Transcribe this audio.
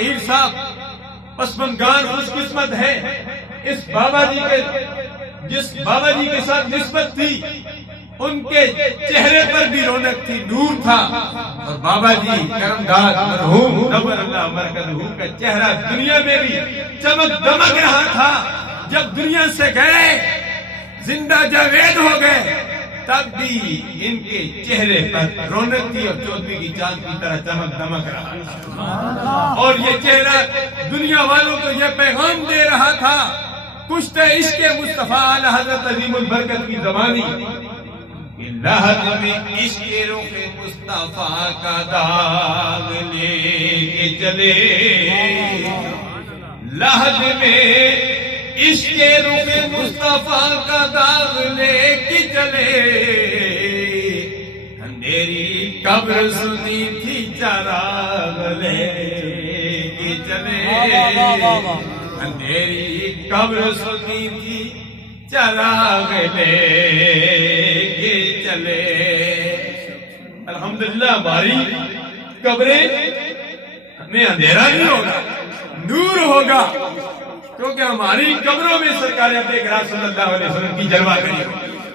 طاہر صاحب پسماندگان خوش قسمت ہے، اس بابا جی کے جس بابا جی کے ساتھ نسبت تھی ان کے چہرے پر بھی رونق تھی، نور تھا، اور بابا جی کرمداد مرحوم نور اللہ مرکزہ کا چہرہ دنیا میں بھی چمک دمک رہا تھا۔ جب دنیا سے گئے، زندہ جاوید ہو گئے، تب بھی ان کے چہرے پر رونق تھی اور چودھویں کی چاند کی طرح چمک دمک رہا تھا، اور یہ چہرہ دنیا والوں کو یہ پیغام دے رہا تھا، کشت عشق مصطفیٰ اعلی حضرت عظیم البرکت کی زبانی، لحد میں عشق رخ مصطفیٰ کا داغ لے کے چلے، لحد میں عشق رخ مصطفیٰ کا داغ لے کے چلے، اندھیری قبر سنی تھی چراغ لے کے چلے، اندھیری قبر سنی تھی چراغ لے کے چلے۔ الحمدللہ ہماری قبریں میں اندھیرا نہیں ہوگا، نور ہوگا، کیونکہ ہماری قبروں میں سرکار اکرم صلی اللہ علیہ وسلم کی جلوہ گری ہوگی۔